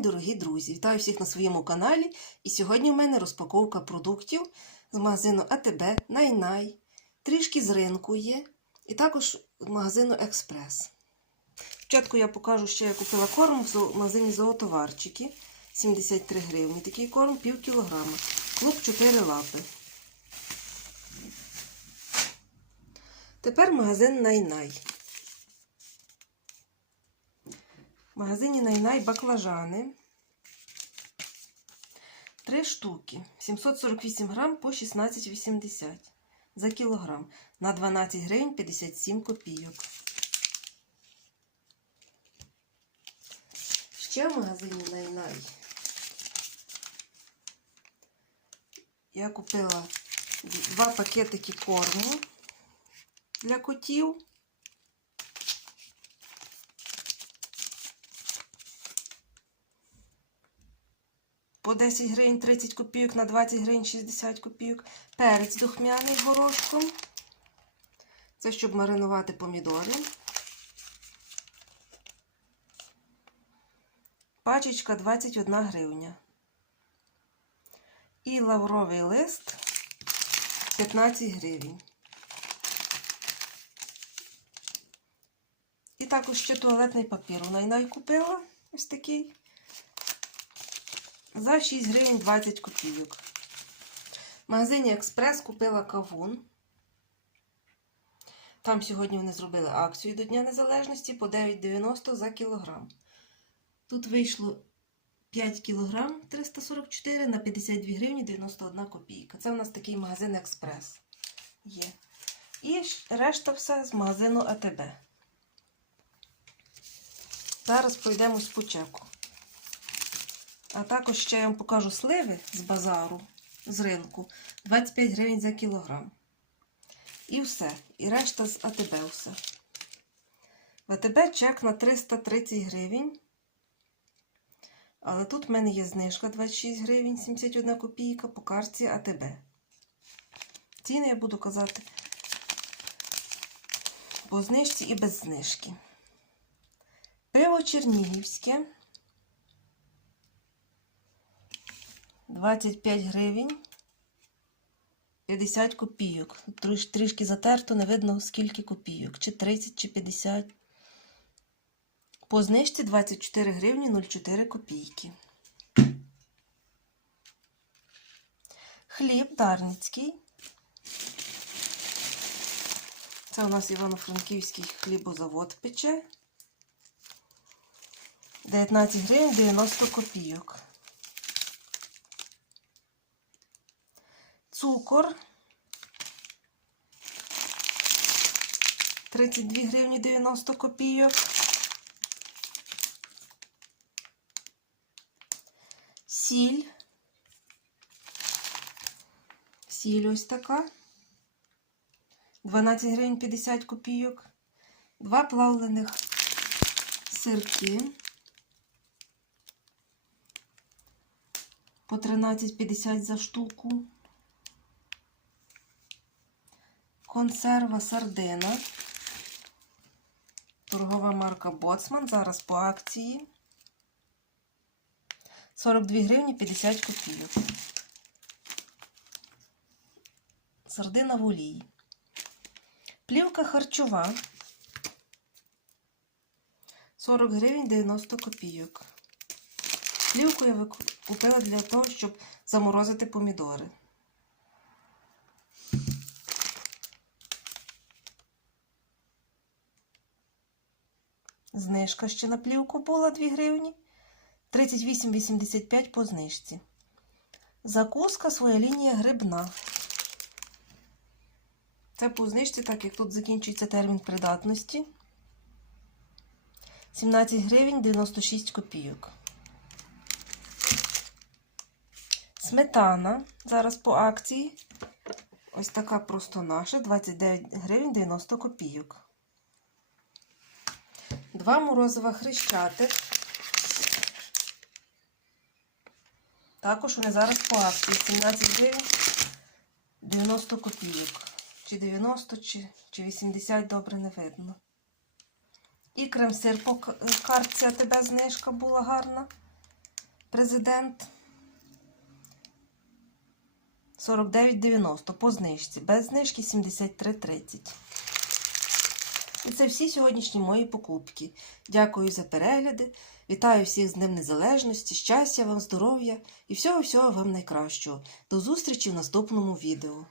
день, дорогі друзі! Вітаю всіх на своєму каналі. І сьогодні в мене розпаковка продуктів з магазину АТБ, Найнай, трішки з ринку є, і також з магазину Експрес. Спочатку я покажу, що я купила корм в магазині Зоотоварчики 73 гривні. Такий корм пів кілограма. Клуб 4 лапи. Тепер магазин Найнай. В магазині Найнай баклажани. Три штуки. 748 грам по 16,80 за кілограм. На 12 гривень 57 копійок. Ще в магазині Найнай. Я купила два пакетики корму для котів. По 10 гривень 30 копійок на 20 гривень 60 копійок. Перець духмяний горошком. Це щоб маринувати помідори. Пачечка 21 гривня. І лавровий лист 15 гривень. І також ще туалетний папір. У Найнай купила ось такий. За 6 гривень 20 копійок. В магазині Експрес купила кавун. Там сьогодні вони зробили акцію до Дня Незалежності по 9,90 за кілограм. Тут вийшло 5 кілограм 344 на 52 гривні 91 копійка. Це у нас такий магазин Експрес є. І решта все з магазину АТБ. Зараз пройдемось по чеку. А також ще я вам покажу сливи з базару, з ринку. 25 гривень за кілограм. І все. І решта з АТБ все. В АТБ чек на 330 гривень. Але тут в мене є знижка 26 гривень 71 копійка по карті АТБ. Ціни я буду казати по знижці і без знижки. Пиво Чернігівське. 25 гривень 50 копійок. Трішки затерто, не видно скільки копійок. Чи 30, чи 50. По знижці 24 гривні 04 копійки. Хліб Дарницький. Це у нас Івано-Франківський хлібозавод пече. 19 гривень 90 копійок. Цукор 32 гривні 90 копійок. Сіль. Сіль ось така. 12 гривень 50 копійок. Два плавлених сирки. По 13,50 за штуку. Консерва сардина. Торгова марка Боцман. Зараз по акції. 42 гривні 50 копійок. Сардина в олії. Плівка харчова. 40 гривень 90 копійок. Плівку я купила для того, щоб заморозити помідори. Знижка ще на плівку була 2 гривні. 38,85 по знижці. Закуска своя лінія грибна. Це по знижці, так як тут закінчується термін придатності. 17 гривень 96 копійок. Сметана. Зараз по акції. Ось така просто наша. 29 гривень 90 копійок. Два морозива хрещатик. Також вони зараз по акції 17 гривень 90 копійок. Чи 90, чи, чи 80 добре не видно. І крем-сир по к- картці АТБ знижка була гарна. Президент 49,90 по знижці. Без знижки 73,30. І це всі сьогоднішні мої покупки. Дякую за перегляди. Вітаю всіх з Днем Незалежності, щастя вам, здоров'я і всього-всього вам найкращого. До зустрічі в наступному відео.